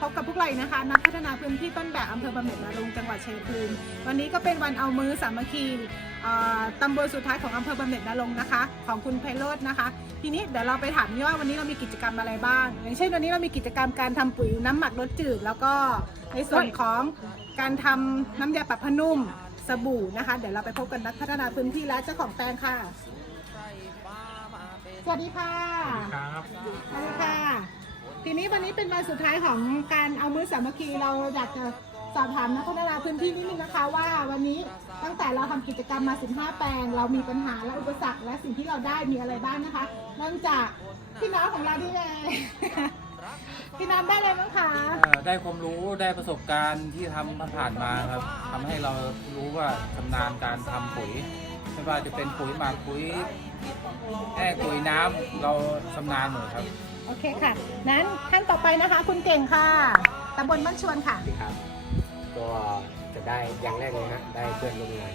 พบกับพวกเราอีกนะคะ นักพัฒนาพื้นที่ต้นแบบอำเภอบำเหน็จนรงจังหวัดชัยภูมิวันนี้ก็เป็นวันเอามือสามัคคีเอ่อตำบลสุดท้ายของอำเภอบำเหน็จนรงนะคะ ของคุณไพโรจน์นะคะ ทีนี้เดี๋ยวเราไปถามนี่ว่าวันนี้เรามีกิจกรรมอะไรบ้าง อย่างเช่นวันนี้เรามีกิจกรรมการทำปุ๋ยน้ำหมักรสจืด แล้วก็ในส่วนของการทำน้ำยาปรับผ้านุ่มสบู่นะคะ เดี๋ยวเราไปพบกับนักพัฒนาพื้นที่และเจ้าของแปลงค่ะ สวัสดีค่ะครับสวัสดีค่ะ ทีนี้วันนี้เป็นวันสุดท้ายของการเอามือสามัคคีเราอยากจะสอบถามนักพัฒนาพื้นที่นิดนึงนะคะ ว่าวันนี้ตั้งแต่เราทำกิจกรรมมา 15 แปลง เรามีปัญหาและอุปสรรคและสิ่งที่เราได้มีอะไรบ้างนะคะเนื่องจากพี่น้องของเราที่เลยพี่น้องได้อะไรบ้งคะได้ความรู้ได้ประสบการณ์ที่ทำผ่านมาครับทำให้เรารู้ว่าชำนาญการทำปุ๋ยไม่ว่าจะเป็นปุ๋ยหมักปุ๋ยแห้งปุ๋ยน้ำเราชำนาญหมดครับ โอเคค่ะ นั้นท่านต่อไปนะคะ คุณเก่งค่ะตำบลบ้านชวนค่ะสวัสดีครับ ก็จะได้อย่างแรกเลยนะได้เพื่อนร่วมงาน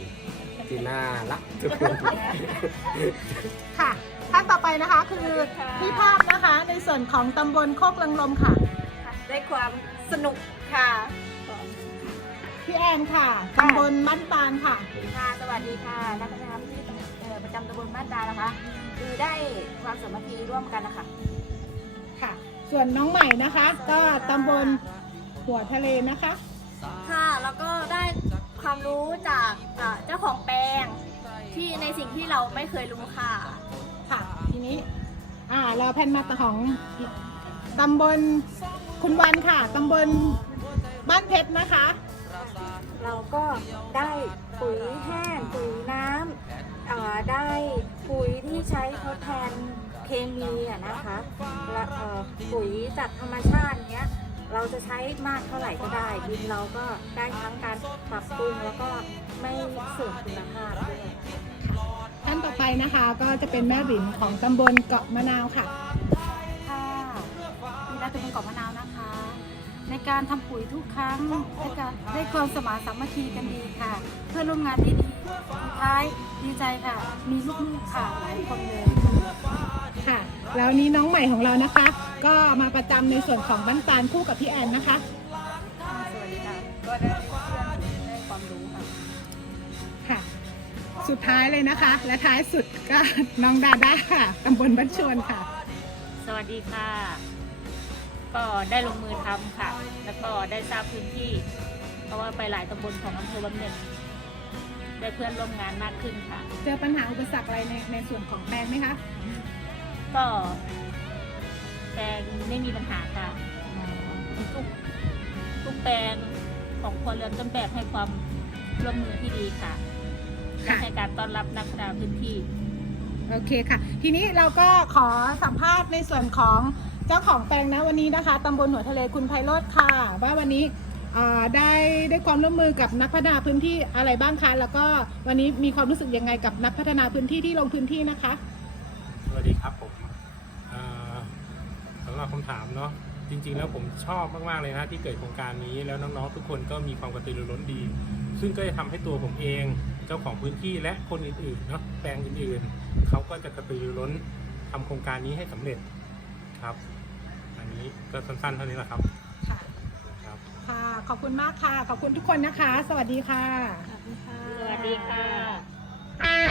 ที่น่ารักทุกคน ค่ะ ท่านต่อไปนะคะคือพี่ภาพนะคะ ในส่วนของตำบลโคกลังลมค่ะ ได้ความสนุกค่ะพี่แอนค่ะตำบลบ้านตาลค่ะ ค่ะ สวัสดีค่ะนักพัฒนาที่เอ่อประจำตำบลบ้านตานะคะ คือได้ความสามัคคีร่วมกันนะคะค่ะ ส่วนน้องใหม่นะคะ ก็ตำบลหัวทะเลนะคะ ค่ะ แล้วก็ได้ความรู้จากอ่าเจ้าของแปลงที่ในสิ่งที่เราไม่เคยรู้ค่ะ ค่ะ ทีนี้ อ่า เราแพนมาตของตำบลคุณวันค่ะตำบลบ้านเพชรนะคะ เราก็ได้ปุ๋ยแห้งปุ๋ยน้ำเอ่อได้ปุ๋ยที่ใช้ทดแทน เคมีอะนะคะและเอ่อปุ๋ยจากธรรมชาติเนี้ย เราจะใช้มากเท่าไหร่ก็ได้ดินเราก็ได้ทั้งการปรับปรุงแล้วก็ไม่เสื่อมคุณภาพด้วยท่านต่อไปนะคะก็จะเป็นแม่บิ๋มของตำบลเกาะมะนาวค่ะ ค่ะมีรัตเป็นเกาะมะนาวนะคะ ในการทำปุ๋ยทุกครั้งได้การได้ความสมานสามัคคีกันดีค่ะ เพื่อนร่วมงานที่ดีสุดท้ายดีใจค่ะ มีลูกๆค่ะหลายคนเลย ค่ะ แล้วนี้น้องใหม่ของเรานะคะ ก็มาประจำในส่วนของบ้านตาลคู่กับพี่แอนนะคะ สวัสดีค่ะ ก็ได้เพื่อนได้ความรู้ค่ะ ค่ะ สุดท้ายเลยนะคะ และท้ายสุดก็ น้องดาด้าค่ะตำบลบ้านชวนค่ะ สวัสดีค่ะ ก็ได้ลงมือทำค่ะ แล้วก็ได้ทราบพื้นที่ เพราะว่าไปหลายตำบลของอำเภอบำเหน็จได้เพื่อนร่วมงานมากขึ้นค่ะ เจอปัญหาอุปสรรคอะไรในในส่วนของแปลงไหมคะ ก็แปลงไม่มีปัญหาค่ะทุกทุกแปลงของครัวเรือนต้นแบบให้ความร่วมมือที่ดีค่ะและค่ะให้การต้อนรับนักพัฒนาพื้นที่ โอเคค่ะ ทีนี้เราก็ขอสัมภาษณ์ในส่วนของเจ้าของแปลงนะวันนี้นะคะตำบลหัวทะเลคุณไพโรธค่ะ ว่าวันนี้อ่าได้ได้ความร่วมมือกับนักพัฒนาพื้นที่อะไรบ้างคะแล้วก็วันนี้มีความรู้สึกยังไงกับนักพัฒนาพื้นที่ที่ลงพื้นที่นะคะ สวัสดีครับผมเอ่อสำ หรับคำถามเนาะจริง ๆ แล้วผมชอบมากๆเลยนะที่เกิดโครงการนี้แล้วน้องๆทุกคนก็มีความกระตือรือร้นดี ซึ่งก็จะทำให้ตัวผมเองเจ้าของพื้นที่และคนอื่นๆเนาะแปลงอื่นๆเขาก็จะกระตือรือร้นทำโครงการนี้ให้สำเร็จครับ อันนี้ก็สั้นๆเท่านี้แหละครับค่ะครับ ค่ะขอบคุณมากค่ะ ขอบคุณทุกคนนะคะ สวัสดีค่ะ สวัสดีค่ะเ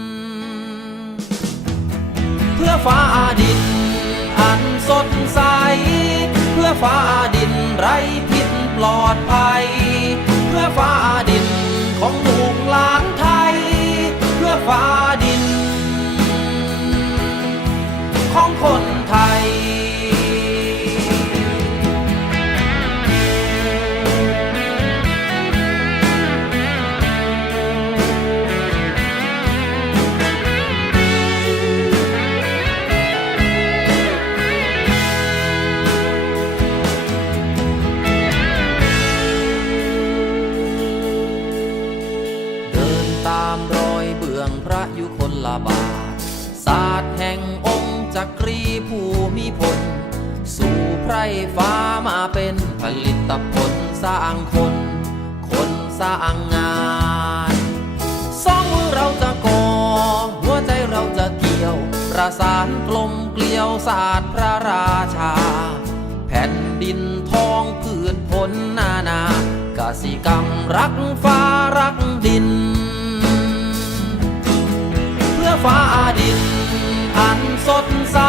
พื่อฟ้าดิน อันสดใส เพื่อฟ้าดินไร้พิษปลอดภัยาสตร์แห่งองค์จักรีผู้มีผล สู่ไพร่ฟ้ามาเป็นผลิตผลสร้างคน คนสร้างงานสองมือเราจะก่อหัวใจเราจะเกี่ยว ประสานกลมเกลียวศาสตร์พระราชา แผ่นดินทองพืชผลนานากสิกรรมรักฟ้ารักดินเพื่อฟ้าดิน สดใส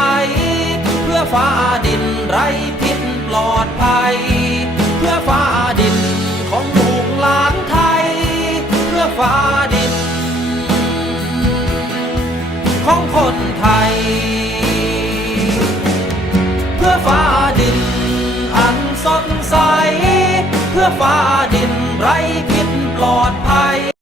เพื่อฟ้าดินไร้พิษปลอดภัย เพื่อฟ้าดินของลูกหลานไทย เพื่อฟ้าดิน ของคนไทย เพื่อฟ้าดิน อันสดใส เพื่อฟ้าดินไร้พิษปลอดภัย